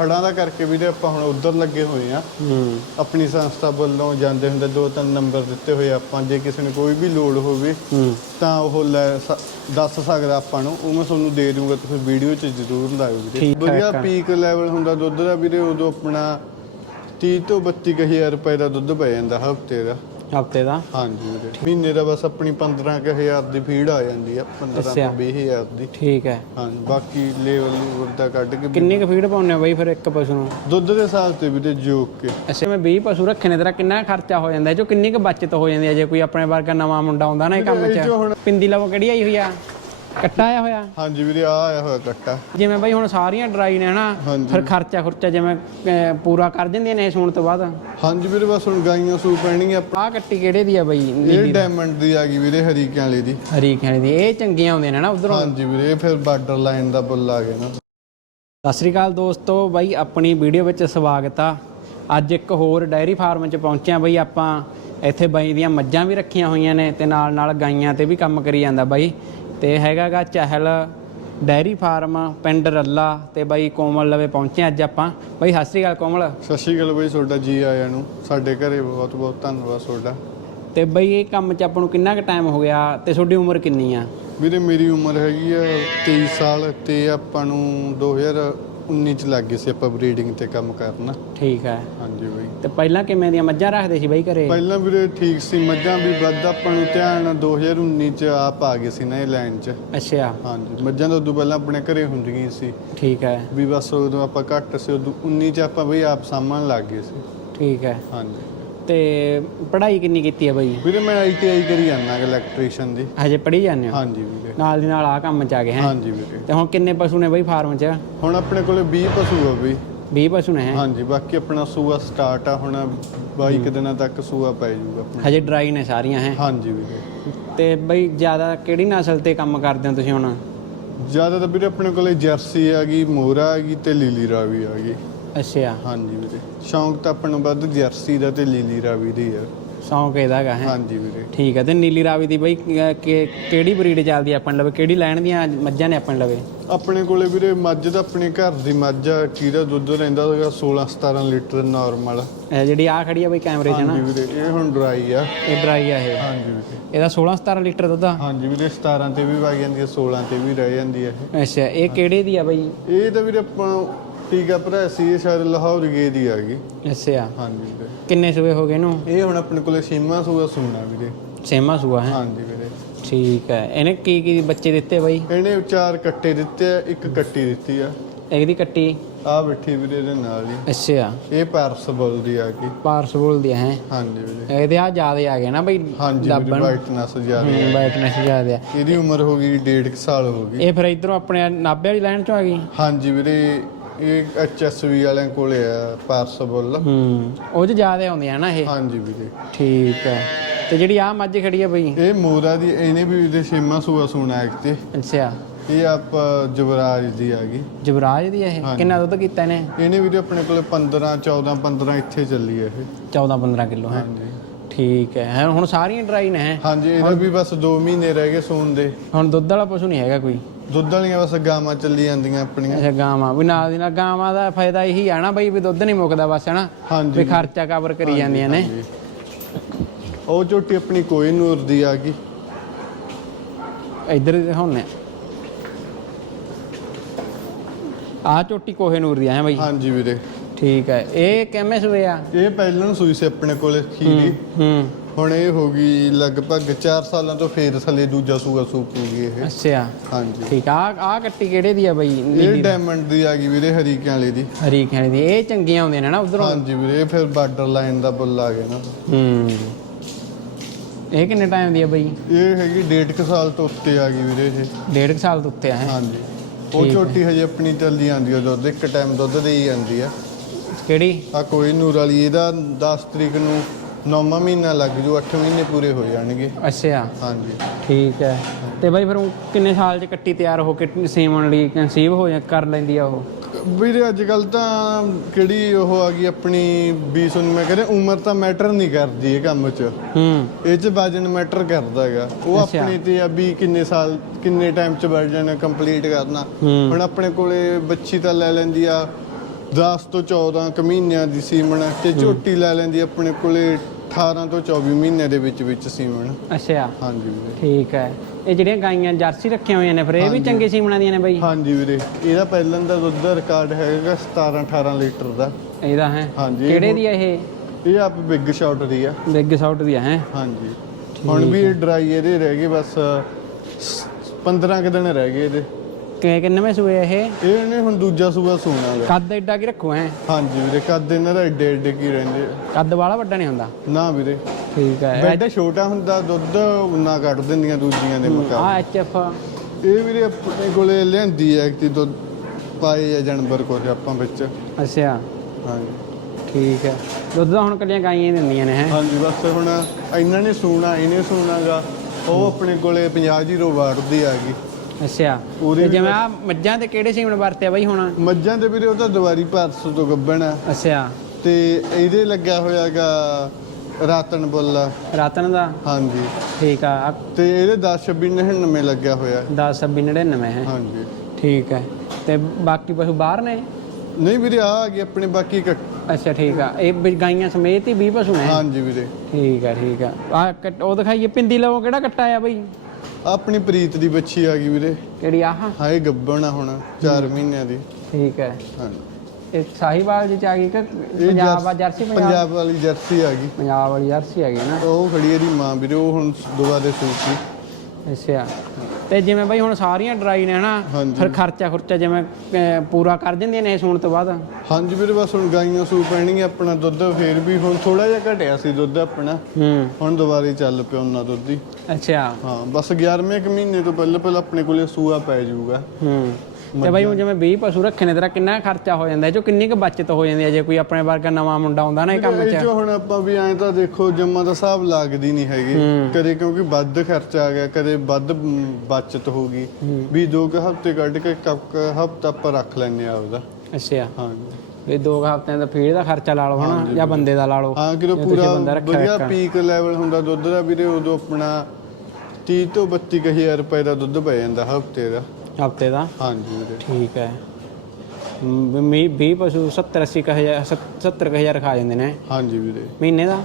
ਹੜਾਂ ਦਾ ਕਰਕੇ ਵੀਰੇ ਆਪਾਂ ਹੁਣ ਉਧਰ ਲੱਗੇ ਹੋਏ ਆ ਹੂੰ। ਆਪਣੀ ਸੰਸਥਾ ਵੱਲੋਂ ਜਾਂਦੇ ਹੁੰਦੇ ਦੋ ਤਿੰਨ ਨੰਬਰ ਦਿੱਤੇ ਹੋਏ ਆ ਆਪਾਂ। ਜੇ ਕਿਸੇ ਨੂੰ ਕੋਈ ਵੀ ਲੋੜ ਹੋਵੇ ਹੂੰ। ਤਾਂ ਉਹ ਲੈ ਸ- ਦੱਸ ਸਕਦਾ ਆਪਾਂ ਨੂੰ। ਉਹ ਮੈਂ ਤੁਹਾਨੂੰ ਦੇ ਦੂੰਗਾ ਤੁਸੀਂ ਵੀਡੀਓ 'ਚ ਜ਼ਰੂਰ ਲਾਇਓ ਵੀਰੇ। ਠੀਕ ਵਧੀਆ ਪੀਕ ਲੈਵਲ ਹੁੰਦਾ ਦੁੱਧ ਦਾ ਵੀਰੇ ਉਦੋਂ ਆਪਣਾ 30 ਤੋਂ 32 ਕੁ ਹਜ਼ਾਰ ਰੁਪਏ ਦਾ ਦੁੱਧ ਪੈ ਜਾਂਦਾ ਹਫ਼ਤੇ ਦਾ। ਹਫ਼ਤੇ ਦਾ? ਹਾਂਜੀ ਵੀਰੇ। ਮਹੀਨੇ ਦਾ ਬਸ ਆਪਣੀ 15 ਕੁ ਹਜ਼ਾਰ ਦੀ ਫੀਡ ਆ ਜਾਂਦੀ ਆ 15 ਅੱਛਾ। ਤੋਂ 20 ਹਜ਼ਾਰ ਦੀ। ਠੀਕ ਹੈ। ਹਾਂਜੀ ਬਾਕੀ ਲੈਵਲ ਲੂਵਲ ਦਾ ਕੱਢ ਕੇ ਕਿੰਨੀ ਕੁ ਫੀਡ ਪਾਉਂਦੇ ਹੋ ਬਾਈ ਫਿਰ ਇੱਕ ਪਸ਼ੂ ਨੂੰ? ਦੁੱਧ ਦੇ ਹਿਸਾਬ ਤੇ ਵੀਰੇ ਜੋਕ ਕੇ। ਅੱਛਾ ਮੈਂ 20 ਪਸ਼ੂ ਰੱਖੇ ਨੇ ਤੇਰਾ ਕਿੰਨਾ ਖਰਚਾ ਹੋ ਜਾਂਦਾ? ਇਹ ਚੋਂ ਕਿੰਨੀ ਕੁ ਬਚਤ ਹੋ ਜਾਂਦੀ ਹੈ ਜੇ ਕੋਈ ਆਪਣੇ ਵਰਗਾ ਨਵਾਂ ਮੁੰਡਾ ਆਉਂਦਾ ਨਾ ਇਹ ਕੰਮ ਇਹ 'ਚੋਂ? 'ਚ ਹੁਣ- ਪਿੰਦੀ ਲਵੋ ਕਿਹੜੀ ਆਈ ਹੋਈ ਆ? ਕੱਟਾ ਆਇਆ ਹੋਇਆ? ਹਾਂਜੀ ਵੀਰੇ ਆ ਆਇਆ ਹੋਇਆ ਕੱਟਾ। ਜਿਵੇਂ ਬਾਈ ਹੁਣ ਸਾਰੀਆਂ ਡਰਾਈ ਨੇ ਹਨਾ? ਹਾਂਜੀ। ਫਿਰ ਖਰਚਾ ਖੁਰਚਾ ਜਿਵੇਂ ਅਹ, ਪੂਰਾ ਕਰ ਦਿੰਦੀਆਂ ਨੇ ਇਹ ਸੂਣ ਤੋਂ ਬਾਅਦ? ਹਾਂਜੀ ਵੀਰੇ ਬਸ ਹੁਣ ਗਾਈਆਂ ਸੂ ਪੈਣਗੀਆਂ। ਆਹ ਕੱਟੀ ਕਿਹੜੇ ਦੀ ਆ ਬਾਈ? ਇਹ ਡਾਇਮੰਡ ਦੀ ਆ ਗਈ ਵੀਰੇ ਹਰੀਕਿਆਂ ਵਾਲੀ ਦੀ। ਹਰੀ ਖਾਣੇ ਦੀ। ਇਹ ਚੰਗੀਆਂ ਹੁੰਦੀਆਂ ਨੇ ਨਾ ਉਧਰੋਂ? ਹਾਂਜੀ ਵੀਰੇ ਇਹ ਫਿਰ ਬਾਰਡਰ ਲਾਈਨ ਦਾ ਬੁੱਲ ਆ ਗਿਆ ਨਾ। ਸਤਿ ਸ੍ਰੀ ਅਕਾਲ ਦੋਸਤੋ ਬਾਈ ਆਪਣੀ ਵੀਡੀਓ ਵਿੱਚ ਸਵਾਗਤ ਆ। ਅੱਜ ਇੱਕ ਹੋਰ ਡਾਇਰੀ ਫਾਰਮ 'ਚ ਪਹੁੰਚੇ ਆ ਬਾਈ ਆਪਾਂ। ਇੱਥੇ ਬਾਈ ਦੀਆਂ ਮੱਝਾਂ ਵੀ ਰੱਖੀਆਂ ਹੋਈਆਂ ਨੇ ਤੇ ਨਾਲ ਨਾਲ ਗਾਈਆਂ ਤੇ ਵੀ ਕੰਮ ਕਰੀ ਜਾਂਦਾ ਬਾਈ। ਤੇ ਹੈਗਾਗਾ ਚਹਿਲ ਡਾਇਰੀ ਫਾਰਮ ਪਿੰਡ ਰੱਲਾ ਤੇ ਬਾਈ ਕੋਮਲ ਲਵੇ ਪਹੁੰਚੇ ਅੱਜ ਆਪਾਂ। ਬਾਈ ਸਤਿ ਸ੍ਰੀ ਅਕਾਲ ਕੋਮਲ। ਸਤਿ ਸ਼੍ਰੀ ਅਕਾਲ ਬਈ ਤੁਹਾਡਾ ਜੀ ਆਇਆਂ ਨੂੰ। ਸਾਡੇ ਘਰੇ ਬਹੁਤ ਬਹੁਤ ਧੰਨਵਾਦ ਤੁਹਾਡਾ। ਤੇ ਬਾਈ ਇਹ ਕੰਮ 'ਚ ਆਪਾਂ ਨੂੰ ਕਿੰਨਾ ਕੁ ਟਾਈਮ ਹੋ ਗਿਆ ਤੇ ਤੁਹਾਡੀ ਉਮਰ ਕਿੰਨੀ ਆ? ਵੀਰੇ ਮੇਰੀ ਉਮਰ ਹੈਗੀ ਆ 23 ਸਾਲ ਤੇ ਆਪਾਂ ਨੂੰ 2019 ਚ ਲੱਗ ਗਏ ਸੀ ਆਪਾਂ ਬਰੀਡਿੰਗ ਤੇ ਕੰਮ ਕਰਨਾ। ਠੀਕ ਹੈ। ਹਾਂਜੀ ਬਈ। ਤੇ ਪਹਿਲਾਂ ਕਿਵੇਂ ਦੀਆਂ ਮੱਝਾਂ ਰੱਖਦੇ ਸੀ ਬਾਈ ਘਰੇ? ਪਹਿਲਾਂ ਵੀਰੇ ਠੀਕ ਸੀ ਮੱਝਾਂ ਵੀ ਵੱਧ ਆਪਾਂ ਨੂੰ ਧਿਆਨ 2019 ਚ ਆਪ ਆ ਗਏ ਸੀ ਨਾ ਇਹ ਲਾਈਨ ਚ। ਅੱਛਾ। ਹਾਂਜੀ ਮੱਝਾਂ ਤਾਂ ਉਦੋਂ ਪਹਿਲਾਂ ਆਪਣੇ ਘਰੇ ਹੁੰਦੀਆਂ ਸੀ। ਠੀਕ ਹੈ। ਵੀ ਬਸ ਉਦੋਂ ਆਪਾਂ ਘੱਟ ਸੀ ਉਦੋਂ 19 ਚ ਆਪਾਂ ਬਈ ਆਪ ਸਾਂਭਣ ਲੱਗ ਗਏ ਸੀ। ਠੀਕ ਹੈ। ਹਾਂਜੀ। ਤੇ ਪੜ੍ਹਾਈ ਕਿੰਨੀ ਕੀਤੀ ਹੈ ਬਾਈ? ਵੀਰੇ ਮੈਂ ਆਈਟੀਆਈ ਕਰੀ ਜਾਂਦਾ ਇਲੈਕਟ੍ਰੀਸ਼ੀਅਨ ਦੀ। ਹਜੇ ਪੜ੍ਹੀ ਜਾਂਦੇ ਹੋ? ਹਾਂਜੀ ਵੀਰੇ। ਨਾਲ ਦੀ ਨਾਲ ਆ ਕੰਮ ਚ ਆ ਗਏ ਹੈ? ਹਾਂਜੀ ਵੀਰੇ। ਤੇ ਹੁਣ ਕਿੰਨੇ ਪਸ਼ੂ ਨੇ ਬਾਈ ਫਾਰਮ ਚ? ਹੁਣ ਆਪਣੇ ਕੋਲੇ 20 ਪਸ਼ੂ ਆ ਬਈ 20 ਪਸ਼ੂ ਨੇ ਹੈਂ? ਹਾਂਜੀ ਬਾਕੀ ਆਪਣਾ ਸੂਆ ਸਟਾਰਟ ਆ ਹੁਣ 22 ਕੁ ਦਿਨਾਂ ਤੱਕ ਸੂਆ ਪੈ ਜਾਊਗਾ ਆਪਣਾ। ਹਜੇ ਡਰਾਈ ਨੇ ਸਾਰੀਆਂ ਹੈ? ਹਾਂਜੀ ਵੀਰੇ। ਤੇ ਬਾਈ ਜ਼ਿਆਦਾ ਕਿਹੜੀ ਨਸਲ ਤੇ ਕੰਮ ਕਰਦੇ ਹੋ ਤੁਸੀਂ ਹੁਣ? ਜ਼ਿਆਦਾ ਤਾਂ ਵੀਰੇ ਆਪਣੇ ਕੋਲੇ ਜਰਸੀ ਆ ਗਈ ਮੋਰਾ ਆ ਗਈ ਤੇ ਲੀਲੀ ਰਾਵੀ ਆ ਗਈ। ਅੱਛਾ। ਹਾਂਜੀ ਵੀਰੇ। ਸ਼ੌਂਕ ਤਾਂ ਆਪਾਂ ਨੂੰ ਵੱਧ ਜਰਸੀ ਦਾ ਤੇ ਲੀਲੀ ਰਾਵੀ ਦੀ ਆ। ਸੌਂਕ ਇਹਦਾ ਹੈਗਾ ਹੈ। ਹਾਂਜੀ ਵੀਰੇ। ਠੀਕ ਹੈ ਤੇ ਨੀਲੀ ਰਾਵੀ ਦੀ ਬਾਈ ਅਹ, ਕਿ- ਕਿਹੜੀ ਬਰੀਡ ਚੱਲਦੀ ਆ ਆਪਣੇ ਲਵੇ? ਕਿਹੜੀ ਲੈਣ ਦੀਆਂ ਮੱਝਾਂ ਨੇ ਆਪਣੇ ਲਵੇ? ਆਪਣੇ ਕੋਲੇ ਵੀਰੇ ਮੱਝ ਦਾ ਆਪਣੇ ਘਰ ਦੀ ਮੱਝ ਆ ਜਿਹਦਾ ਦੁੱਧ ਰਹਿੰਦਾ ਹੈਗਾ 16 17 ਲੀਟਰ ਨਾਰਮਲ ਇਹ ਜਿਹੜੀ ਆ ਖੜੀ ਆ ਬਾਈ ਕੈਮਰੇ 'ਚ ਨਾ? ਹਾਂਜੀ ਵੀਰੇ ਇਹ ਹੁਣ ਡਰਾਈ ਆ। ਇਹ ਡਰਾਈ ਆ ਇਹ। ਹਾਂਜੀ ਵੀਰੇ। ਇਹਦਾ 16 17 ਲੀਟਰ ਦੁੱਧ ਆ? ਹਾਂਜੀ ਵੀਰੇ 17 ਤੇ ਵੀ ਵਗ ਜਾਂਦੀ ਹੈ 16 ਤੇ ਵੀ ਰਹਿ ਜਾਂਦੀ ਹੈ ਅੱਛਾ ਇਹ ਕਿਹੜੇ ਦੀ ਆ ਬਾਈ? ਇਹ ਤਾਂ ਵੀਰੇ ਆਪਾਂ ਠੀਕ ਆ ਭਰਾ ਸੀ ਇਹ ਸ਼ਾਇਦ ਲਾਹੌਰ ਗੇ ਦੀ ਆ ਗਈ ਅੱਛਾ। ਹਾਂਜੀ ਵੀਰੇ। ਕਿੰਨੇ ਸੂਏ ਹੋ ਗਏ ਇਹਨੂੰ? ਇਹ ਹੁਣ ਆਪਣੇ ਕੋਲੇ ਸੀਮਾ ਸੂਆ ਸੁਣਨਾ ਵੀਰੇ। ਸੇਮਾ ਸੂਆ ਹੈ? ਹਾਂਜੀ ਵੀਰੇ। ਠੀਕ ਹੈ। ਇਹਨੇ ਕੀ ਕੀ ਬੱਚੇ ਦਿੱਤੇ ਬਾਈ? ਇਹਨੇ ਚਾਰ ਕੱਟੇ ਦਿੱਤੇ ਆ ਇੱਕ ਕੱਟੀ ਦਿੱਤੀ ਆ। ਇਹਦੀ ਕੱਟੀ? ਆ ਬੈਠੀ ਵੀਰੇ ਇਹਦੇ ਨਾਲ ਹੀ। ਅੱਛਾ। ਇਹ ਪੈਰਸ ਬੋਲਦੀ ਆ ਗਈ ਪਾਰਸ ਬੋਲਦੀ ਹੈ? ਹਾਂਜੀ ਵੀਰੇ। ਇਹਦੇ ਆ ਜ਼ਿਆਦੇ ਆ ਗਏ ਨਾ ਬਾਈ ਹਾਂਜੀ ਵੀਰੇ ਵਾਈਟਨੈਸ ਜ਼ਿਆਦਾ ਹੂੰ ਵਾਈਟਨੈਸ ਜ਼ਿਆਦੇ ਆ। ਇਹਦੀ ਉਮਰ ਹੋ ਗਈ ਡੇਢ ਕੁ ਸਾਲ ਹੋ ਗਈ। ਇਹ ਫਿਰ ਇਧਰੋਂ ਆਪਣੇ ਨਾਭੇ ਵਾਲੀ ਲਾਈਨ ਚੋਂ ਆ ਗਈ? ਹਾਂਜੀ ਵੀਰੇ ਇਹ ਐਚਐਸਵੀ ਵਾਲਿਆਂ ਕੋਲੇ ਆ ਪੈਰਸ ਬੁੱਲ। ਹੂੰ। ਉਹ ਚ ਜ਼ਿਆਦੇ ਆਉਂਦੀਆਂ ਨਾ ਇਹ? ਹਾਂਜੀ ਵੀਰੇ। ਠੀਕ ਹੈ ਤੇ ਜਿਹੜੀ ਆ ਮੱਝ ਖੜੀ ਆ ਬਈ? ਇਹ ਮੋਰਾ ਦੀ ਇਹਨੇ ਵੀ ਇਹਦੇ ਛੇਮਾ ਸੂਆ ਸੁਣਾ ਇੱਕ ਤੇ। ਅੱਛਾ। ਇਹ ਆਪ ਜਵਰਾਜ ਦੀ ਆ ਗਈ। ਜਵਰਾਜ ਦੀ ਇਹ। ਕਿੰਨਾ ਦੁੱਧ ਕੀਤਾ ਇਹਨੇ? ਇਹਨੇ ਵੀ ਆਪਣੇ ਕੋਲੇ 15 14 15 ਇੱਥੇ ਚੱਲੀ ਹੈ ਇਹ। 14 15 ਕਿਲੋ ਹੈ? ਹਾਂਜੀ। ਠੀਕ ਹੈ ਹੁਣ ਸਾਰੀਆਂ ਡਰਾਈ ਨੇ ਹਾਂਜੀ ਇਹਦਾ ਵੀ ਬਸ 2 ਮਹੀਨੇ ਰਹਿ ਗਏ ਸੂਣ ਦੇ। ਹੁਣ ਦੁੱਧ ਵਾਲਾ ਪਸ਼ੂ ਨਹੀਂ ਹੈਗਾ ਕੋਈ। ਦੁੱਧ ਵਾਲੀਆਂ ਬਸ ਗਾਵਾਂ ਚੱਲੀ ਜਾਂਦੀਆਂ ਆਪਣੀਆਂ। ਅੱਛਾ ਗਾਵਾਂ। ਵੀ ਨਾਲ ਦੀ ਨਾਲ ਗਾਵਾਂ ਦਾ ਫਾਇਦਾ ਇਹੀ ਆ ਨਾ ਬਈ ਵੀ ਦੁੱਧ ਨਹੀਂ ਮੁੱਕਦਾ ਬਸ ਹਨਾ? ਹਾਂਜੀ। ਵੀ ਖਰਚਾ ਕਵਰ ਕਰੀ ਜਾਂਦੀਆਂ ਨੇ। ਉਹ ਝੋਟੀ ਆਪਣੀ ਕੋਈ ਨੂਰ ਦੀ ਆ ਗਈ। ਇੱਧਰ ਦਿਖਾਉਣੇ ਆ। ਝੋਟੀ ਕੋਹੇ ਨੂਰ ਦੀ ਹੈ ਬਈ? ਹਾਂਜੀ ਵੀਰੇ। ਠੀਕ ਹੈ ਇਹ ਕਿਵੇਂ ਸੂਏ ਆ? ਇਹ ਪਹਿਲਾਂ ਸੂਈ ਸੀ ਆਪਣੇ ਕੋਲੇ ਖੀਰੀ। ਹੂੰ। ਹੁਣ ਇਹ ਹੋ ਗਈ ਲਗਭਗ 4 ਸਾਲਾਂ ਤੋਂ ਫੇਰ ਥਲੇ ਦੂਜਾ ਸੂਆ ਸੂਪੂਗੀ ਇਹ। ਅੱਛਾ। ਹਾਂਜੀ। ਠੀਕ ਆ। ਆ ਕੱਟੀ ਕਿਹੜੇ ਦੀ ਆ ਬਈ? ਇਹ ਡਾਇਮੰਡ ਦੀ। ਆ ਗਈ ਵੀਰੇ ਹਰੀਕਿਆਂ ਵਾਲੀ ਦੀ। ਹਰੀ ਖਾਣੇ ਦੀ। ਇਹ ਚੰਗੀਆਂ ਹੁੰਦੀਆਂ ਨੇ ਨਾ ਉਧਰੋਂ? ਹਾਂਜੀ ਵੀਰੇ ਇਹ ਫਿਰ ਬਾਰਡਰ ਲਾਈਨ ਦਾ ਬੁੱਲ ਆ ਗਿਆ ਨਾ। ਹੂੰ। ਇਹ ਕਿੰਨੇ ਟਾਈਮ ਦੀ ਆ ਬਈ? ਇਹ ਹੈਗੀ ਡੇਢ ਕੁ ਸਾਲ ਤੋਂ ਉੱਤੇ ਆ ਗਈ ਵੀਰੇ ਇਹ। ਡੇਢ ਕੁ ਸਾਲ ਤੋਂ ਉੱਤੇ ਆ ਹੈ ਹਾਂਜੀ। ਉਹ ਹੈ। ਝੋਟੀ ਹਜੇ ਆਪਣੀ ਚੱਲਦੀ ਆਂਦੀ ਆ ਦੁੱਧ ਇੱਕ ਟਾਈਮ ਦੁੱਧ ਦੇਈ ਜਾਂਦੀ ਆ। ਕਿਹੜੀ? ਆ ਕੋਈ ਨੂਰ ਵਾਲੀ ਇਹਦਾ 10 ਤਰੀਕ ਨੂੰ ਨੌਵਾਂ ਮਹੀਨਾ ਲੱਗ ਜੂ 8 ਮਹੀਨੇ ਪੂਰੇ ਹੋ ਜਾਣਗੇ। ਅੱਛਾ। ਹਾਂਜੀ। ਠੀਕ ਹੈ। ਤੇ ਬਾਈ ਫਿਰ ਉਹ ਕਿੰਨੇ ਸਾਲ ਚ ਕੱਟੀ ਤਿਆਰ ਹੋ ਕੇ ਸੇਵਣ ਲਈ ਕਨਸੀਵ ਹੋ ਜਾ ਕਰ ਲੈਂਦੀ ਆ ਉਹ? ਵੀਰੇ ਅੱਜ ਕੱਲ ਤਾਂ ਕਿਹੜੀ ਉਹ ਆ ਗਈ ਆਪਣੀ 20 ਨੂੰ ਮੈਂ ਕਹਿੰਦਾ ਉਮਰ ਤਾਂ ਮੈਟਰ ਨਹੀਂ ਕਰਦੀ ਇਹ ਕੰਮ 'ਚ। ਹੂੰ। ਇਹ 'ਚ ਵਜਨ ਮੈਟਰ ਕਰਦਾ ਹੈਗਾ। ਉਹ ਅੱਛਾ। ਆਪਣੇ ਤੇ ਆ ਵੀ ਕਿੰਨੇ ਸਾਲ ਕਿੰਨੇ ਟਾਈਮ 'ਚ ਵਜਨ ਕੰਪਲੀਟ ਕਰਨਾ। ਹੂੰ। ਹੁਣ ਆਪਣੇ ਕੋਲੇ ਬੱਚੀ ਤਾਂ ਲੈ ਲੈਂਦੀ ਆ 10 ਤੋਂ 14 ਕੁ ਮਹੀਨਿਆਂ ਦੀ ਸੀਮਨ ਤੇ ਝੋਟੀ ਲੈ ਲੈਂਦੀ ਆਪਣੇ ਕੋਲੇ 18 ਤੋਂ 24 ਮਹੀਨਿਆਂ ਦੇ ਵਿੱਚ ਵਿੱਚ ਸੀਮਨ ਅੱਛਾ। ਹਾਂਜੀ ਵੀਰੇ। ਠੀਕ ਹੈ। ਇਹ ਜਿਹੜੀਆਂ ਗਾਈਆਂ ਜਰਸੀ ਰੱਖੀਆਂ ਹੋਈਆਂ ਨੇ ਫਿਰ ਇਹ ਵੀ ਹਾਂਜੀ। ਚੰਗੇ ਸੀਮਣਾ ਦੀਆਂ ਨੇ ਬਾਈ? ਹਾਂਜੀ ਵੀਰੇ। ਇਹਦਾ ਪਹਿਲਾਂ ਦਾ ਦੁੱਧ ਦਾ ਰਿਕਾਰਡ ਹੈਗਾ 17 18 ਲੀਟਰ ਦਾ। ਇਹਦਾ ਹੈ? ਹਾਂਜੀ, ਇਹ ਕਿਹੜੇ ਦੀ ਹੈ ਇਹ? ਇਹ ਆਪ ਬਿਗ ਸ਼ਾਟ ਦੀ ਆ। ਬਿਗ ਸਾਊਟ ਦੀ ਹੈ? ਹਾਂਜੀ। ਹੁਣ ਵੀ ਇਹ ਡਰਾਈ ਇਹਦੇ ਰਹਿ ਗਏ ਬਸ 15 ਕੁ ਦਿਨ ਰਹਿ ਗਏ ਇਹਦੇ। ਕਿ ਕਿੰਨਵੇਂ ਸੂਏ ਇਹ? ਇਹ ਇਹਨੇ ਹੁਣ ਦੂਜਾ ਸੂਆ ਸੂਣਾ ਗਾ। ਕੱਦ ਐਡਾ ਕੀ ਰੱਖੋ ਹੈ ਹਾਂਜੀ ਵੀਰੇ ਕੱਦ ਇਹਨਾਂ ਦਾ ਏਡੇ ਏਡੇ ਕੀ ਰਹਿੰਦੇ ਆ। ਕੱਦ ਵਾਲਾ ਵੱਡਾ ਨਹੀਂ ਹੁੰਦਾ? ਨਾ ਵੀਰੇ। ਠੀਕ ਹੈ ਬੈੱਡ ਛੋਟਾ ਹੁੰਦਾ ਦੁੱਧ ਉਨਾ ਕੱਢ ਦਿੰਦੀਆਂ ਦੂਜੀਆਂ ਦੇ ਆ ਮੁਕਾਬਲੇ ਐਚ ਐਫ ਇਹ ਵੀਰੇ ਆਪਣੇ ਕੋਲੇ ਲਿਆਂਦੀ ਹੈ ਕਿ ਦੁੱਧ ਪਾਏ ਆ ਜਾਨਵਰ ਕੋਲ ਆਪਾਂ ਵਿੱਚ। ਅੱਛਾ। ਹਾਂਜੀ। ਠੀਕ ਹੈ ਦੁੱਧ ਤਾਂ ਹੁਣ ਕੱਲੀਆਂ ਗਾਈਆਂ ਹੀ ਦਿੰਦੀਆਂ ਨੇ ਹੈ? ਹਾਂਜੀ ਬਸ ਹੁਣ ਇਹਨਾਂ ਨੇ ਸੂਣਾ ਇਹਨੇ ਸੂਣਾਗਾ ਉਹ ਆਪਣੇ ਕੋਲੇ 50 ਜੀਰੋ ਵਾਟ ਦੀ ਆ ਗਈ। ਅੱਛਾ। ਤੇ ਵੀ ਜਿਵੇਂ ਆ ਮੱਝਾਂ ਤੇ ਕਿਹੜੇ ਸੀਮਣ ਵਰਤਿਆ ਬਾਈ ਹੁਣ? ਮੱਝਾਂ ਦੇ ਵੀਰੇ ਉਹ ਤਾਂ ਦੀਵਾਰੀ ਭਾਰਤ ਤੋਂ ਗੱਬਣ ਆ। ਅੱਛਾ। ਤੇ ਇਹਦੇ ਲੱਗਿਆ ਹੋਇਆਗਾ ਰਾਤਨ ਬੁੱਲ। ਰਤਨ ਦਾ? ਹਾਂਜੀ। ਠੀਕ ਆ। ਤੇ ਇਹਦੇ 10 26 99 ਲੱਗਿਆ ਹੋਇਆ। 10 26 99 ਹੈ। ਹਾਂਜੀ। ਠੀਕ ਹੈ। ਤੇ ਬਾਕੀ ਪਸ਼ੂ ਬਾਹਰ ਨੇ? ਨਹੀਂ ਵੀਰੇ ਆ ਆ ਗਏ ਆਪਣੇ ਬਾਕੀ ਅੱਛਾ ਠੀਕ ਆ। ਇਹ ਵੀ ਗਾਈਆਂ ਸਮੇਤ ਹੀ 20 ਪਸ਼ੂ ਨੇ? ਹਾਂਜੀ ਵੀਰੇ। ਠੀਕ ਆ ਠੀਕ ਆ। ਆ ਉਹ ਦਿਖਾਈਏ ਪਿੰਦੀ ਲਵੋ ਕਿਹੜਾ ਕੱਟਾ ਆ ਬਈ? ਆਪਣੀ ਪ੍ਰੀਤ ਦੀ ਬੱਚੀ ਆ ਗਈ ਵੀਰੇ। ਕਿਹੜੀ ਆਹ ਹਾਂ ਇਹ ਗੱਬਣ ਆ ਹੁਣ 4 ਮਹੀਨਿਆਂ ਦੀ। ਠੀਕ ਹੈ। ਹਾਂਜੀ ਇਹ ਸਾਹੀਵਾਲ ਜੀ ਚ ਆ ਗਈ ਕਿ ਇਹ ਪੰਜਾਬ ਆ ਜਰਸੀ- ਜਰਸੀ ਪੰਜਾਬ? ਪੰਜਾਬ ਵਾਲੀ ਜਰਸੀ ਆ ਗਈ। ਪੰਜਾਬ ਵਾਲੀ ਜਰਸੀ ਆ ਗਈ ਨਾ। ਉਹ ਖੜੀ ਇਹਦੀ ਮਾਂ ਵੀਰੇ ਉਹ ਹੁਣ ਦੁਬਾਰੇ ਸੂਚੀ। ਅੱਛਾ। ਤੇ ਜਿਵੇਂ ਬਈ ਹੁਣ ਸਾਰੀਆਂ ਡਰਾਈ ਨੇ ਹਨਾ। ਫਿਰ ਖਰਚਾ ਖੁਰਚਾ ਜਿਵੇਂ ਅਹ, ਪੂਰਾ ਕਰ ਦਿੰਦੀਆਂ ਨੇ ਇਹ ਸੂਣ ਤੋਂ ਬਾਅਦ? ਹਾਂਜੀ ਵੀਰੇ ਬਸ ਹੁਣ ਗਾਈਆਂ ਸੂ ਪੈਣਗੀਆਂ ਆਪਣਾ ਦੁੱਧ ਫੇਰ ਵੀ ਹੁਣ ਥੋੜਾ ਜਿਹਾ ਘਟਿਆ ਸੀ ਦੁੱਧ ਆਪਣਾ। ਹੂੰ। ਹੁਣ ਦੁਬਾਰੇ ਚੱਲ ਪਿਆ ਉਹਨਾਂ ਦੁੱਧ ਹੀ ਅੱਛਾ। ਹਾਂ ਬਸ 11ਵੇਂ ਕੁ ਮਹੀਨੇ ਤੋਂ ਪਹਿਲਾਂ ਪਹਿਲਾਂ ਆਪਣੇ ਕੋਲੇ ਸੂਆ ਪੈ ਜਾਊਗਾ। ਹੂੰ। ਤੇ ਬਈ ਹੁਣ ਜਿਵੇਂ 20 ਪਸ਼ੂ ਰੱਖੇ ਨੇ ਤੇਰਾ ਕਿੰਨਾ ਖਰਚਾ ਹੋ ਜਾਂਦਾ? ਇਹ ਚੋਂ ਕਿੰਨੀ ਕੁ ਬਚਤ ਹੋ ਜਾਂਦੀ ਹੈ? ਜੇ ਕੋਈ ਆਪਣੇ ਵਰਗਾ ਨਵਾਂ ਮੁੰਡਾ ਆਉਂਦਾ ਨਾ ਇਹ ਕੰਮ ਇਹ 'ਚ? ਜੋ ਹੁਣ ਆਪਾਂ ਵੀ ਐਂ ਤਾਂ ਦੇਖੋ ਜੰਮਾ ਦਾ ਹਿਸਾਬ ਲੱਗਦੀ ਨਹੀਂ ਹੈਗੀ। ਹੂੰ। ਕਦੇ ਕਿਉਂਕਿ ਵੱਧ ਖਰਚਾ ਆ ਗਿਆ ਕਦੇ ਵੱਧ ਬਚਤ ਹੋ ਗਈ। ਵੀ ਦੋ ਕੁ ਹਫ਼ਤੇ ਕੱਢ ਕੇ ਹਫ਼ਤਾ ਆਪਾਂ ਰੱਖ ਲੈਨੇ ਆ ਉਹਦਾ ਅੱਛਾ। ਹਾਂਜੀ। ਇਹ ਦੋ ਹਫ਼ਤਿਆਂ ਦਾ ਫੀਡ ਦਾ ਖਰਚਾ ਲਾ ਲਓ ਹਨਾ? ਜਾਂ ਬੰਦੇ ਦਾ ਲਾ ਲਓ ਹਾਂ ਤੁਸੀਂ ਪੂਰਾ ਵਧੀਆ। ਪੀਕ ਲੈਵਲ ਹੁੰਦਾ ਦੁੱਧ ਦਾ ਵੀਰੇ ਉਦੋਂ ਆਪਣਾ 30 ਤੋਂ 32 ਕੁ ਹਜ਼ਾਰ ਰੁਪਏ ਦਾ ਦੁੱਧ ਪੈ ਜਾਂਦਾ ਹਫ਼ਤੇ ਦਾ। ਹਫ਼ਤੇ ਦਾ? ਹਾਂਜੀ ਵੀਰੇ। ਠੀਕ ਹੈ। ਮ- ਮੀ 20 ਪਸ਼ੂ 70 80 ਕੁ ਹਜ਼ਾਰ 70 ਕੁ ਹਜ਼ਾਰ ਖਾ ਜਾਂਦੇ ਨੇ। ਹਾਂਜੀ ਵੀਰੇ। ਮਹੀਨੇ ਦਾ?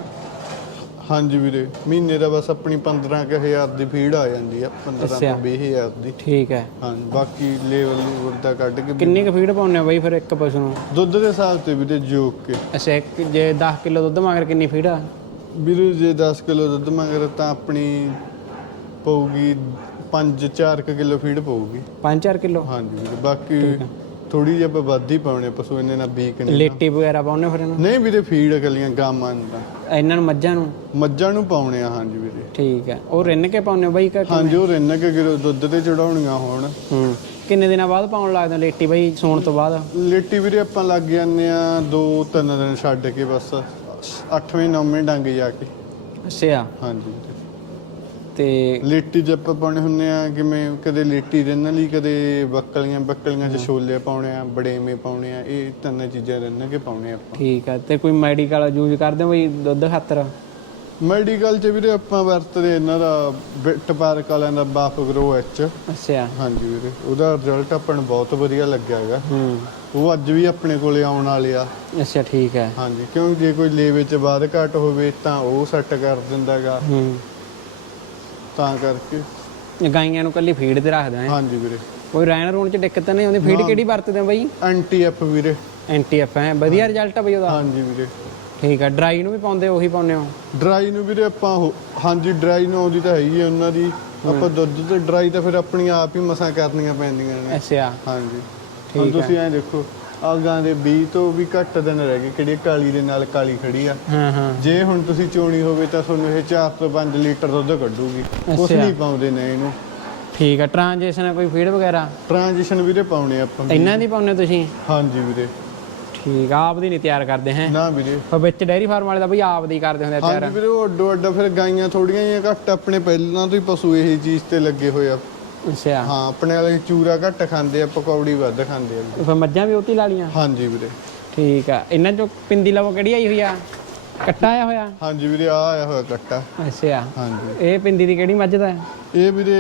ਹਾਂਜੀ ਵੀਰੇ। ਮਹੀਨੇ ਦਾ ਬਸ ਆਪਣੀ 15 ਕੁ ਹਜ਼ਾਰ ਦੀ ਫੀਡ ਆ ਜਾਂਦੀ ਆ 15 ਅੱਛਾ। ਤੋਂ 20 ਹਜ਼ਾਰ ਦੀ। ਠੀਕ ਹੈ। ਹਾਂਜੀ ਬਾਕੀ ਲੈਵਲ ਲੂਵਲ ਦਾ ਕੱਢ ਕੇ ਕਿੰਨੀ ਕੁ ਫੀਡ ਪਾਉਂਦੇ ਹੋ ਬਈ ਫਿਰ ਇੱਕ ਪਸ਼ੂ ਨੂੰ? ਦੁੱਧ ਦੇ ਹਿਸਾਬ ਤੇ ਵੀਰੇ ਜੋਕ ਕੇ ਅੱਛਾ ਇੱਕ ਜੇ 10 ਕਿਲੋ ਦੁੱਧ ਮੰਗਰ ਕਿੰਨੀ ਫੀਡ ਆ? ਵੀਰੇ ਜੇ 10 ਕਿਲੋ ਦੁੱਧ ਮੰਗਰ ਤਾਂ ਆਪਣੀ ਪਊਗੀ 5-4 ਕਿਲੋ ਫੀਡ ਪਊਗੀ। 5-4 ਕਿਲੋ? ਹਾਂਜੀ ਵੀਰੇ ਬਾਕੀ ਥੋੜੀ ਜਿਹੀ ਆਪਾਂ ਵੱਧ ਹੀ ਪਾਉਣੇ ਪਸ਼ੂ ਇਹਨੇ ਨਾਲ ਵੀਕ ਨਹੀਂ ਲੇਟੀ ਵਗੈਰਾ ਪਾਉਂਦੇ ਹੋ ਫਿਰ ਇਹਨੂੰ ਨਹੀਂ ਵੀਰੇ ਫੀਡ ਇਕੱਲੀਆਂ ਗਾਵਾਂ ਦਾ ਇਹਨਾਂ ਨੂੰ ਮੱਝਾਂ ਨੂੰ? ਮੱਝਾਂ ਨੂੰ ਪਾਉਣੇ ਆ ਹਾਂਜੀ ਵੀਰੇ। ਠੀਕ ਹੈ ਉਹ ਰਿੰਨ ਕੇ ਪਾਉਂਦੇ ਹੋ ਬਈ ਕਿ ਹਾਂਜੀ ਉਹ ਰਿੰਨ ਕੇ ਕਿਲੋ ਦੁੱਧ ਤੇ ਚੜਾਉਣੀਆਂ ਹੋਣ। ਹੂੰ। ਕਿੰਨੇ ਦਿਨਾਂ ਬਾਅਦ ਪਾਉਣ ਲੱਗਦੇ ਹੋ ਲੇਟੀ ਬਈ ਸੌਣ ਤੋਂ ਬਾਅਦ? ਲੇਟੀ ਵੀਰੇ ਆਪਾਂ ਲੱਗ ਜਾਂਦੇ ਆ 2-3 ਦਿਨ ਛੱਡ ਕੇ ਬਸ। 8ਵੇਂ 9ਵੇਂ ਡੰਗ ਜਾ ਕੇ। ਅੱਛਾ। ਹਾਂਜੀ। ਵੀਰੇ ਤੇ ਲੇਟੀ ਆਪਾਂ ਪਾਉਣੇ ਹੁੰਨੇ ਆ ਕਿਵੇਂ ਕਦੇ ਲੇਟੀ ਰਿੰਨ ਲਈ ਕਦੇ ਬੱਕਲੀਆਂ ਬੱਕਲੀਆਂ ਚ ਛੋਲੇ ਪਾਉਣੇ ਆ ਬੜੇਵੇਂ ਪਾਉਣੇ ਆ ਇਹ ਤਿੰਨ ਚੀਜ਼ਾਂ ਰਿੰਨ ਕੇ ਪਾਉਣੇ ਆ ਆਪਾਂ। ਠੀਕ ਹੈ ਤੇ ਕੋਈ ਮੈਡੀਕਲ ਯੂਜ਼ ਕਰਦੇ ਹੋ ਬਈ ਦੁੱਧ ਖਾਤਰ? ਮੈਡੀਕਲ ਚ ਵੀਰੇ ਆਪਾਂ ਵਰਤਦੇ ਇਹਨਾਂ ਦਾ ਬਿਟ ਪਾਰਕ ਵਾਲਿਆਂ ਦਾ ਬਾਫ ਗਰੋ ਐਚ। ਅੱਛਾ। ਹਾਂਜੀ ਵੀਰੇ ਉਹਦਾ ਰਿਜ਼ਲਟ ਆਪਾਂ ਨੂੰ ਬਹੁਤ ਵਧੀਆ ਲੱਗਿਆ ਹੈਗਾ। ਹੂੰ। ਉਹ ਅੱਜ ਵੀ ਆਪਣੇ ਕੋਲੇ ਆਉਣ ਵਾਲੇ ਆ। ਅੱਛਾ ਠੀਕ ਹੈ ਹਾਂਜੀ ਕਿਉਂਕਿ ਜੇ ਕੋਈ ਲੇਵੇ ਚ ਬਾਅਦ ਘਟ ਹੋਵੇ ਤਾਂ ਉਹ ਸੈੱਟ ਕਰ ਦਿੰਦਾਗਾ ਹੂੰ। ਤਾਂ ਕਰਕੇ। ਇਹ ਗਾਈਆਂ ਨੂੰ ਕੱਲੀ ਫੀਡ ਤੇ ਰੱਖਦੇ ਆ ਹਾਂਜੀ ਵੀਰੇ। ਕੋਈ ਰਹਿਣ ਰੂਣ ਚ ਦਿੱਕਤ ਨਹੀਂ? ਆਉਂਦੀ ਫੀਡ ਕਿਹੜੀ ਵਰਤਦੇ ਹੋ ਬਈ? ਐਂਟੀ ਐਫ ਵੀਰੇ। ਐਂਟੀ ਐਫ ਹੈ ਵਧੀਆ ਰਿਜ਼ਲਟ ਆ ਬਈ ਉਹਦਾ? ਹਾਂਜੀ ਵੀਰੇ। ਠੀਕ ਹੈ ਡਰਾਈ ਨੂੰ ਵੀ ਪਾਉਂਦੇ ਉਹੀ ਪਾਉਂਦੇ ਹੋ? ਡਰਾਈ ਨੂੰ ਵੀਰੇ ਆਪਾਂ ਉਹ- ਹਾਂਜੀ ਡਰਾਈ ਨੂੰ ਆਉਂਦੀ ਤਾਂ ਹੈ ਹੀ ਹੈ ਉਹਨਾਂ ਦੀ ਆਪਾਂ ਦੁੱਧ ਤੇ ਡਰਾਈ ਤਾਂ ਫਿਰ ਆਪਣੀ ਆਪ ਹੀ ਮਸਾਂ ਕਰਨੀਆਂ ਪੈਂਦੀਆਂ ਨੇ। ਅੱਛਾ। ਹਾਂਜੀ। ਹੁਣ ਤੁਸੀਂ ਐਂ ਦੇਖੋ ਆਹ ਗਾਂ ਦੇ 20 ਤੋਂ ਵੀ ਘੱਟ ਦਿਨ ਰਹਿ ਗਏ ਕਿਹੜੀ ਕਾਲੀ ਦੇ ਨਾਲ ਕਾਲੀ ਖੜੀ ਆ। ਹਾਂ ਹਾਂ। ਜੇ ਹੁਣ ਤੁਸੀਂ ਚੋਣੀ ਹੋਵੇ ਤਾਂ ਤੁਹਾਨੂੰ ਇਹ 4 ਤੋਂ 5 ਲੀਟਰ ਦੁੱਧ ਕੱਢੂਗੀ। ਉਸ ਅੱਛਾ। ਨਹੀਂ ਪਾਉਂਦੇ ਨੇ ਇਹਨੂੰ। ਠੀਕ ਹੈ ਟ੍ਰਾਂਜੈਕਸ਼ਨ ਕੋਈ ਫੀਡ ਵਗੈਰਾ? ਟ੍ਰਾਂਜੀਸ਼ਨ ਵੀਰੇ ਪਾਉਣੇ ਆਪਾਂ ਇਹਨਾਂ ਦੀ ਪਾਉਂਦੇ ਹੋ ਤੁਸੀਂ? ਹਾਂਜੀ ਵੀਰੇ। ਠੀਕ ਆ, ਆਪ ਦੀ ਨਹੀਂ ਤਿਆਰ ਕਰਦੇ ਹੈ? ਨਾ ਵੀਰੇ। ਫਿਰ ਵਿੱਚ ਡੈਰੀ ਫਾਰਮ ਵਾਲੇ ਦਾ ਬਈ ਆਪ ਦੀ ਕਰਦੇ ਹੁੰਦੇ ਆ ਤਿਆਰ। ਹਾਂਜੀ ਵੀਰੇ ਉਹ ਅੱਡੋ ਅੱਡਾ ਫਿਰ ਗਾਈਆਂ ਥੋੜੀਆਂ ਜਿਹੀਆਂ ਘੱਟ ਆਪਣੇ ਪਹਿਲਾਂ ਤੋਂ ਹੀ ਪਸ਼ੂ ਇਹੀ ਚੀਜ਼ ਤੇ ਲੱਗੇ ਹੋਏ ਆ। ਅੱਛਾ। ਹਾਂ ਆਪਣੇ ਵਾਲੇ ਚੂਰਾ ਘੱਟ ਖਾਂਦੇ ਆ ਪਕੌੜੀ ਵੱਧ ਖਾਂਦੇ ਆ। ਫਿਰ ਮੱਝਾਂ ਵੀ ਉਤੀ ਲਾ ਲੀਆਂ ਹਾਂਜੀ ਵੀਰੇ। ਠੀਕ ਆ। ਇਹਨਾਂ ਚੋਂ ਪਿੰਦੀ ਲਵੋ ਕਿਹੜੀ ਆਈ ਹੋਈ ਆ? ਕੱਟਾ ਆਇਆ ਹੋਇਆ? ਹਾਂਜੀ ਵੀਰੇ ਆ ਆਇਆ ਹੋਇਆ ਕੱਟਾ। ਅੱਛਾ। ਹਾਂਜੀ। ਇਹ ਪਿੰਦੀ ਦੀ ਕਿਹੜੀ ਮੱਝ ਦਾ ਹੈ? ਇਹ ਵੀਰੇ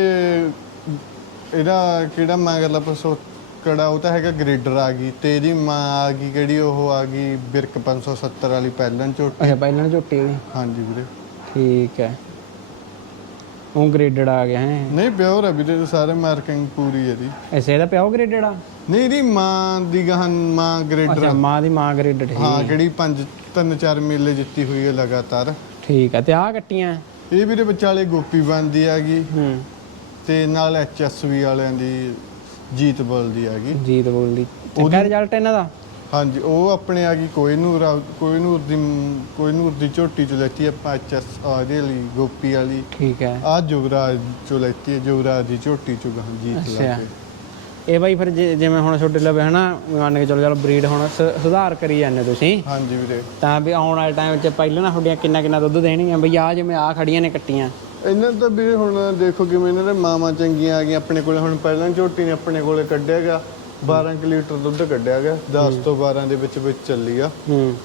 ਇਹਦਾ ਕਿਹੜਾ ਮਗਰਲਾ ਪਸ਼ੂ ਬੱਕੜ ਆ ਉਹ ਤਾਂ ਹੈਗਾ ਗ੍ਰੇਡਰ ਆ ਗਈ ਤੇ ਇਹਦੀ ਮਾਂ ਆ ਗਈ ਕਿਹੜੀ ਉਹ ਆ ਗਈ ਬਿਰਕ 570 ਵਾਲੀ ਪਹਿਲਨ ਝੋਟੀ ਅੱਛਾ ਪਹਿਲਾਂ ਝੋਟੀ ਹਾਂਜੀ ਵੀਰੇ। ਠੀਕ ਹੈ। ਉਹ ਗ੍ਰੇਡਡ ਆ ਗਿਆ ਹੈ। ਨਹੀਂ ਪਿਓਰ ਆ ਵੀਰੇ ਸਾਰੇ ਮਾਰਕਿੰਗ ਪੂਰੀ ਹੈ ਦੀ ਐਸੇ ਦਾ ਪਿਓ ਗ੍ਰੇਡਡ ਆ? ਨਹੀਂ ਇਹਦੀ ਮਾਂ ਦੀ ਗਹਨ ਮਾਂ ਗ੍ਰੇਡਰ ਅੱਛਾ ਮਾਂ ਦੀ ਮਾਂ ਗ੍ਰੇਡਡ ਹਾਂ ਕਿਹੜੀ ਪੰਜ ਤਿੰਨ ਚਾਰ ਮੇਲੇ ਜਿੱਤੀ ਹੋਈ ਹੈ ਲਗਾਤਾਰ। ਠੀਕ ਹੈ ਤੇ ਆਹ ਕੱਟੀਆਂ? ਇਹ ਵੀਰੇ ਵਿਚਾਲੇ ਗੋਪੀ ਬੰਦੀ ਆ ਗਈ ਹੂੰ। ਤੇ ਨਾਲ ਐਚਐਸਵੀ ਵਾਲਿਆਂ ਦੀ ਜੀਤ ਬਲ ਦੀ ਆ ਗਈ ਜੀਤ ਬੋਲਦੀ ਚੰਗਾ ਰਿਜ਼ਲਟ ਇਹਨਾਂ ਦਾ? ਹਾਂਜੀ ਉਹ ਆਪਣੇ ਆ ਗਈ ਕੋਈ ਨੂਰ ਆ- ਕੋਈ ਨੂਰ ਦੀ ਕੋਈ ਨੂਰ ਦੀ ਝੋਟੀ ਚ ਲੈਤੀ ਆਪਾਂ ਐਚਐਸ ਇਹਦੇ ਲਈ ਗੋਪੀ ਵਾਲੀ। ਠੀਕ ਹੈ। ਆ ਜੁਗਰਾਜ ਚੋਂ ਲੈਤੀ ਹੈ ਜੁਗਰਾਜ ਦੀ ਝੋਟੀ ਚੋਂ ਗਾਂ ਜੀਤ ਲਾ। ਕੇ। ਇਹ ਬਾਈ ਫਿਰ ਜੇ- ਜਿਵੇਂ ਹੁਣ ਛੋਟੇ ਲਵੇ ਹਨਾ ਮੰਨ ਕੇ ਚਲੋ ਚਲੋ ਬਰੀਡ ਹੁਣ ਸ- ਸੁਧਾਰ ਕਰੀ ਜਾਂਦੇ ਤੁਸੀਂ। ਹਾਂਜੀ ਵੀਰੇ। ਤਾਂ ਵੀ ਆਉਣ ਵਾਲੇ ਟਾਈਮ 'ਚ ਪਹਿਲਾਂ ਨਾ ਤੁਹਾਡੀਆਂ ਕਿੰਨਾ ਕਿੰਨਾ ਦੁੱਧ ਦੇਣਗੀਆਂ ਬਈ ਆ ਜਿਵੇਂ ਆ ਖੜੀਆਂ ਨੇ ਕੱਟੀਆਂ। ਇਹਨਾਂ ਦਾ ਵੀਰੇ ਹੁਣ ਦੇਖੋ ਕਿਵੇਂ ਇਹਨਾਂ ਦੇ ਮਾਵਾਂ ਚੰਗੀਆਂ ਆ ਗਈਆਂ ਆਪਣੇ ਕੋਲੇ ਹੁਣ ਪਹਿਲਾਂ ਝੋਟੀ ਨੇ ਆਪਣੇ ਕੋਲੇ ਕੱਢਿਆ ਗਿਆ 12 ਕੁ ਲੀਟਰ ਦੁੱਧ ਕੱਢਿਆ ਗਿਆ 10 ਤੋਂ 12 ਦੇ ਵਿੱਚ ਵਿੱਚ ਚੱਲੀ ਆ। ਹੂੰ।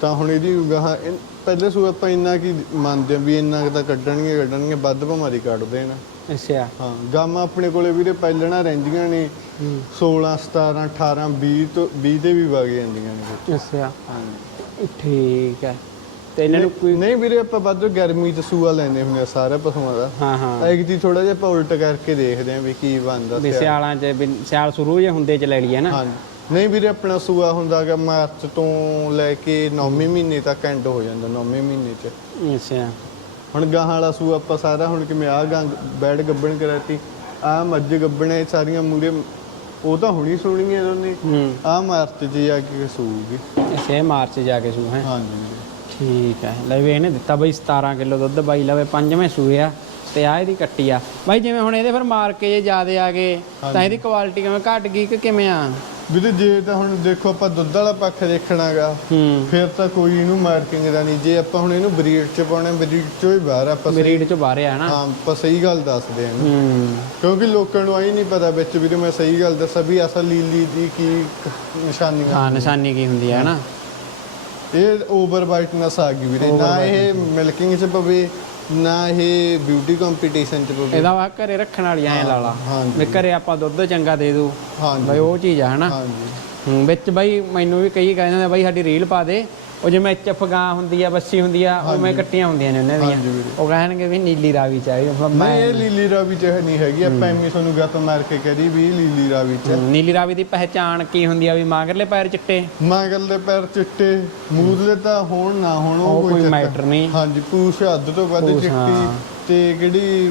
ਤਾਂ ਹੁਣ ਇਹਦੀ ਗਾਹਾਂ ਪਹਿਲੇ ਸੂ ਆਪਾਂ ਇੰਨਾ ਕੀ ਮੰਨਦੇ ਆ ਵੀ ਇੰਨਾ ਤਾਂ ਕੱਢਣਗੇ ਕੱਢਣਗੇ ਵੱਧ ਬਿਮਾਰੀ ਕੱਢ ਦੇਣ ਅੱਛਾ। ਹਾਂ ਗਾਵਾਂ ਆਪਣੇ ਕੋਲੇ ਵੀਰੇ ਪਹਿਲਣਾ ਰਹਿੰਦੀਆਂ ਨੇ ਹੂੰ। 16 17 18 20 ਤੋਂ 20 ਤੇ ਵੀ ਵਗ ਜਾਂਦੀਆਂ ਨੇ। ਅੱਛਾ। ਹਾਂਜੀ। ਠੀਕ ਹੈ ਤੇ ਇਹਨਾਂ ਨੂੰ ਕੋਈ ਨਹੀਂ ਵੀਰੇ ਆਪਾਂ ਵੱਧ ਗਰਮੀ ਚ ਸੂਆ ਲੈਂਦੇ ਹੁੰਦੇ ਆ ਸਾਰੇ ਪਸ਼ੂਆਂ ਦਾ। ਹਾਂ ਹਾਂ। ਇੱਕ ਦੀ ਥੋੜਾ ਜਿਹਾ ਆਪਾਂ ਉਲਟ ਕਰਕੇ ਦੇਖਦੇ ਆਂ ਵੀ ਕੀ ਬਣਦਾ ਵੀ ਸਿਆਲ। 'ਚ ਵੀ ਸਿਆਲ ਸ਼ੁਰੂ ਜੇ ਹੁੰਦੇ 'ਚ ਲੈ ਲਈਏ ਨਾ? ਹਾਂਜੀ। ਨਹੀਂ ਵੀਰੇ ਆਪਣਾ ਸੂਆ ਹੁੰਦਾਗਾ ਮਾਰਚ ਤੋਂ ਲੈ ਕੇ 9ਵੇਂ ਮਹੀਨੇ ਤੱਕ ਐਂਡ ਹੋ ਜਾਂਦਾ 9ਵੇਂ ਮਹੀਨੇ ਚ। ਅੱਛਾ। ਹੁਣ ਗਾਹਾਂ ਵਾਲਾ ਸੂਆ ਆਪਾਂ ਸਾਰਾ ਹੁਣ ਕਿਵੇਂ ਆ ਗਾਂ ਬੈਡ ਗੱਬਣ ਕਰਾਤੀ ਆ ਮੱਝ ਗੱਬਣੇ ਸਾਰੀਆਂ ਮੂਰੇ ਉਹ ਤਾਂ ਹੁਣੀ ਸੁਣੀਆਂ ਦੋਨੇ ਹੂੰ। ਆ ਮਾਰਚ ਚ ਜਾ ਕੇ ਸੂਗੀ। ਇਸੇ ਮਾਰਚ 'ਚ ਜਾ ਕੇ ਸੂ ਹੈ? ਹਾਂਜੀ। ਠੀਕ ਹੈ। ਲੈ ਵੀ ਇਹਨੇ ਦਿੱਤਾ ਬਈ 17 ਕਿਲੋ ਦੁੱਧ ਬਾਈ ਲਵੇ ਪੰਜਵੇਂ ਸੂਏ ਆ ਤੇ ਆ ਇਹਦੀ ਕੱਟੀ ਆ। ਬਾਈ ਜਿਵੇਂ ਹੁਣ ਇਹਦੇ ਫਿਰ ਮਾਰ ਕੇ ਜੇ ਜ਼ਿਆਦੇ ਆ ਗਏ ਤਾਂ ਇਹਦੀ ਕੁਆਲਿਟੀ ਕਿਵੇਂ ਘਟ ਗਈ ਕਿ ਕਿਵੇਂ ਆ? ਵੀਰੇ ਜੇ ਤਾਂ ਹੁਣ ਦੇਖੋ ਆਪਾਂ ਦੁੱਧ ਵਾਲਾ ਪੱਖ ਦੇਖਣਾਗਾ ਫਿਰ ਤਾਂ ਕੋਈ ਇਹਨੂੰ ਮਾਰਕਿੰਗ ਦਾ ਨਹੀਂ। ਜੇ ਆਪਾਂ ਹੁਣ ਇਹਨੂੰ ਬਰੀਡ ਚ ਪਾਉਣਾ ਬਰੀਡ ਚੋਂ ਹੀ ਬਾਹਰ ਆਪਾਂ ਬਰੀਡ 'ਚ ਬਾਹਰ ਆ ਨਾ। ਹਾਂ ਆਪਾਂ ਸਹੀ ਗੱਲ ਦੱਸਦੇ ਆਂ ਹੂੰ। ਕਿਉਂਕਿ ਲੋਕਾਂ ਨੂੰ ਆਈ ਨਹੀਂ ਪਤਾ ਵਿੱਚ ਵੀਰੇ ਮੈਂ ਸਹੀ ਗੱਲ ਦੱਸਾਂ ਵੀ ਅਸਲ ਲੀਲੀ ਦੀ ਕੀ ਨਿਸ਼ਾਨੀਆਂ ਹਾਂ ਨਿਸ਼ਾਨੀ ਕੀ ਹੁੰਦੀ ਹੈ ਨਾ। ਇਹ ਓਵਰ ਵਾਈਟਨੈਸ ਆ ਗਈ ਵੀਰੇ ਨਾ ਇਹ ਮਿਲਕਿੰਗ ਚ ਪਵੇ ਨਾ ਇਹ ਬਿਊਟੀ ਕੰਪੀਟੀਸ਼ਨ ਚ ਪਵੇ। ਇਹਦਾ ਵਾ ਘਰੇ ਰੱਖਣ ਵਾਲੀ ਐ ਲਾਲਾ। ਵੀ ਘਰੇ ਆਪਾਂ ਦੁੱਧ ਚੰਗਾ ਦੇ ਦੂ ਹਾਂਜੀ। ਬਈ ਉਹ ਚੀਜ਼ ਆ ਹਨਾ? ਵਿੱਚ ਬਾਈ ਮੈਨੂੰ ਵੀ ਕਈ ਕਹਿੰਦੇ ਨੇ ਬਾਈ ਸਾਡੀ ਰੀਲ ਪਾ ਦੇ। ਉਹ ਜਿਵੇਂ ਐਚਐਫ ਗਾਂ ਹੁੰਦੀ ਆ ਬੱਸੀ ਹੁੰਦੀ ਆ ਉਵੇਂ ਕੱਟੀਆਂ ਹੁੰਦੀਆਂ ਨੇ ਉਹਨਾਂ ਦੀਆਂ। ਉਹ ਕਹਿਣਗੇ ਵੀ ਨੀਲੀ ਰਾਵੀ ਚਾਹੀਦੀ ਮੈਂ ਇਹ ਲੀਲੀ ਰਾਵੀ ਚ ਨਹੀਂ ਹੈਗੀ। ਆਪਾਂ ਐਵੇਂ ਤੁਹਾਨੂੰ ਗੱਪ ਮਾਰ ਕੇ ਕਰੀ ਵੀ ਇਹ ਲੀਲੀ ਰਾਵੀ ਚ ਨੀਲੀ ਰਾਵੀ ਦੀ ਪਹਿਚਾਣ ਕੀ ਹੁੰਦੀ ਆ ਵੀ ਮਾਂਗਰਲੇ ਪੈਰ ਚਿੱਟੇ? ਮਾਂਗਲ ਦੇ ਪੈਰ ਚਿੱਟੇ ਮੂਦਲੇ ਤਾਂ ਹੋਣ ਨਾ ਹੋਣ ਉਹ ਕੋਈ ਮੈਟਰ ਨਹੀਂ। ਹਾਂਜੀ ਪੂਛ ਹੱਦ ਤੋਂ ਵੱਧ ਚਿੱਟੀ। ਤੇ ਕਿਹੜੀ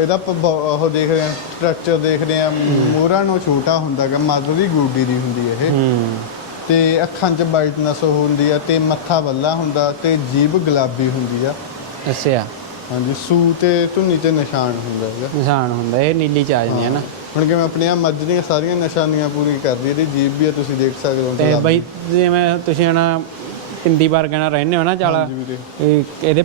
ਇਹਦਾ ਉਹ ਦੇਖਦੇ ਆ ਸਟਰਕਚਰ ਦੇਖਦੇ ਆ ਮੋਹਰਾਂ ਨੂੰ ਛੋਟਾ ਹੁੰਦਾਗਾ ਮੱਧ ਦੀ ਗੋਡੀ ਦੀ ਹੁੰਦੀ ਇਹ। ਹੂੰ। ਤੇ ਅੱਖਾਂ 'ਚ ਵਾਈਟਨੈਸ ਹੁੰਦੀ ਆ ਤੇ ਮੱਥਾ ਵੱਲਾ ਹੁੰਦਾ ਤੇ ਜੀਭ ਗੁਲਾਬੀ ਹੁੰਦੀ ਆ। ਅੱਛਾ। ਹਾਂਜੀ ਸੂ ਤੇ ਧੁੰਨੀ ਤੇ ਨਿਸ਼ਾਨ ਹੁੰਦਾ ਹੈਗਾ। ਨਿਸ਼ਾਨ ਹੁੰਦਾ ਇਹ ਨੀਲੀ ਚ ਆ ਜਾਂਦੀ ਹੈ। ਨਾ। ਹੁਣ ਕਿਵੇਂ ਆਪਣੀਆਂ ਮੱਝ ਦੀਆਂ ਸਾਰੀਆਂ ਨਿਸ਼ਾਨੀਆਂ ਪੂਰੀ ਕਰਦੀ ਇਹਦੀ ਜੀਭ ਵੀ ਆ ਤੁਸੀਂ ਦੇਖ ਸਕਦੇ ਹੋ ਤੇ। ਬਾਈ ਜਿਵੇਂ ਤੁਸੀਂ ਹੁਣ ਪਿੰਦੀ ਵਰਗਾ ਨਾਲ ਰਹਿੰਦੇ ਹੋ ਨਾ ਚੱਲ ਇਹਦੇ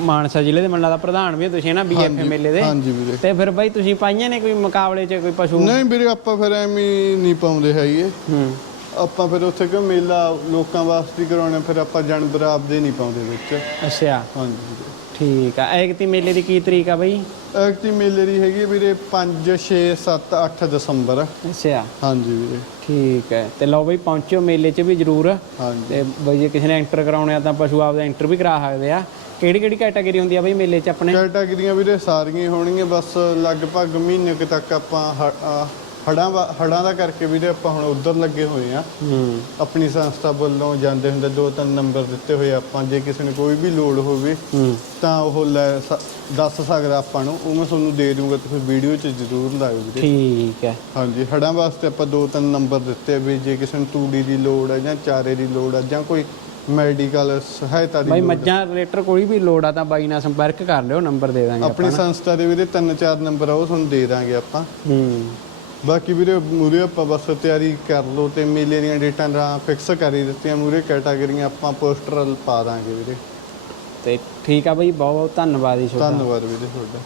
ਮਾਨਸਾ ਜ਼ਿਲ੍ਹੇ ਦੇ ਮੰਨਾ ਦਾ ਪ੍ਰਧਾਨ ਵੀ ਤੁਸੀਂ ਨਾ ਬੀਐਫ ਹਾਂਜੀ, ਮੇਲੇ ਦੇ। ਹਾਂਜੀ ਵੀਰੇ। ਤੇ ਫਿਰ ਬਾਈ ਤੁਸੀਂ ਪਾਈਆਂ ਨੇ ਕੋਈ ਮੁਕਾਬਲੇ 'ਚ ਕੋਈ ਪਸ਼ੂ? ਨਹੀਂ ਵੀਰੇ ਆਪਾਂ ਫਿਰ ਐਵੇਂ ਨਹੀਂ ਪਾਉਂਦੇ ਹੈਗੇ। ਹੂੰ। ਆਪਾਂ ਫਿਰ ਉੱਥੇ ਕਿ ਮੇਲਾ ਲੋਕਾਂ ਵਾਸਤੇ ਕਰਾਉਣਾ ਫਿਰ ਆਪਾਂ ਜਾਨਵਰ ਆਪਦੇ ਨਹੀਂ ਪਾਉਂਦੇ ਵਿੱਚ। ਅੱਛਾ। ਹਾਂਜੀ। ਠੀਕ ਆ। ਐਗਤੀ ਮੇਲੇ ਦੀ ਕੀ ਤਰੀਕ ਆ ਬਾਈ? ਐਕਟੀ ਮੇਲੇ ਦੀ ਹੈਗੀ ਵੀਰੇ 5 6 7 8 ਦਸੰਬਰ। ਅੱਛਾ। ਹਾਂਜੀ ਵੀਰੇ। ਠੀਕ ਹੈ ਤੇ ਲਓ ਬਈ ਪਹੁੰਚਿਓ ਮੇਲੇ 'ਚ ਵੀ ਜ਼ਰੂਰ। ਹਾਂਜੀ। ਤੇ ਬਈ ਜੇ ਕਿਸੇ ਨੇ ਐਂਟਰ ਕਰਾਉਣੇ ਤਾਂ ਪਸ਼ੂ ਆਪਦਾ ਐਂਟਰ ਵੀ ਕਰਾ ਸਕਦੇ ਆ। ਕਿਹੜੀ ਕਿਹੜੀ ਕੈਟਾਗਰੀ ਹੁੰਦੀ ਆ ਬਈ ਮੇਲੇ 'ਚ ਆਪਣੇ? ਕੈਟਾਗਰੀਆਂ ਵੀਰੇ ਸਾਰੀਆਂ ਹੋਣਗੀਆਂ ਬਸ ਲਗਭਗ ਮਹੀਨੇ ਤੱਕ ਆਪਾਂ ਹੜਾਂ ਹੜਾਂ ਦਾ ਕਰਕੇ ਵੀਰੇ ਆਪਾਂ ਹੁਣ ਉਧਰ ਲੱਗੇ ਹੋਏ ਆ ਹੂੰ। ਆਪਣੀ ਸੰਸਥਾ ਵੱਲੋਂ ਜਾਂਦੇ ਹੁੰਦੇ ਦੋ ਤਿੰਨ ਨੰਬਰ ਦਿੱਤੇ ਹੋਏ ਆ ਆਪਾਂ ਜੇ ਕਿਸੇ ਨੂੰ ਕੋਈ ਵੀ ਲੋੜ ਹੋਵੇ ਹੂੰ। ਤਾਂ ਉਹ ਲੈ ਸ- ਦੱਸ ਸਕਦਾ ਆਪਾਂ ਨੂੰ ਉਹ ਮੈਂ ਤੁਹਾਨੂੰ ਦੇ ਦੂੰਗਾ ਤੁਸੀਂ ਵੀਡੀਓ 'ਚ ਜ਼ਰੂਰ ਲਾਇਓ ਵੀਰੇ। ਠੀਕ ਹੈ। ਹਾਂਜੀ ਹੜਾਂ ਵਾਸਤੇ ਆਪਾਂ ਦੋ ਤਿੰਨ ਨੰਬਰ ਦਿੱਤੇ ਆ ਵੀ ਜੇ ਕਿਸੇ ਨੂੰ ਤੂੜੀ ਦੀ ਲੋੜ ਹੈ ਜਾਂ ਚਾਰੇ ਦੀ ਲੋੜ ਹੈ ਜਾਂ ਕੋਈ ਮੈਡੀਕਲ ਸਹਾਇਤਾ ਦੀ ਬਾਈ ਲੋੜ। ਮੱਝਾਂ ਰਿਲੇਟਡ ਕੋਈ ਵੀ ਲੋੜ ਆ ਤਾਂ ਬਾਈ ਨਾਲ ਸੰਪਰਕ ਕਰ ਲਿਓ ਨੰਬਰ ਦੇ ਦਾਂਗੇ ਆਪਣੀ ਸੰਸਥਾ ਦੇ ਵੀਰੇ ਤਿੰਨ ਚਾਰ ਨੰਬਰ ਆ ਉਹ ਤੁਹਾਨੂੰ ਦੇ ਦਾਂਗੇ ਆਪਾਂ। ਹੂੰ। ਬਾਕੀ ਵੀਰੇ ਮੂਰੇ ਆਪਾਂ ਬਸ ਤਿਆਰੀ ਕਰ ਲਓ ਤੇ ਮੇਲੇ ਦੀਆਂ ਡੇਟਾਂ ਦਾ ਫਿਕਸ ਕਰ ਹੀ ਦਿੱਤੀਆਂ ਮੂਰੇ ਕੈਟਾਗਰੀਆਂ ਆਪਾਂ ਪੋਸਟਰ ਪਾ ਦਾਂਗੇ ਵੀਰੇ। ਤੇ ਠੀਕ ਆ ਬਾਈ ਬਹੁਤ ਬਹੁਤ ਧੰਨਵਾਦ ਜੀ ਤੁਹਾਡਾ। ਧੰਨਵਾਦ ਵੀਰੇ ਤੁਹਾਡਾ।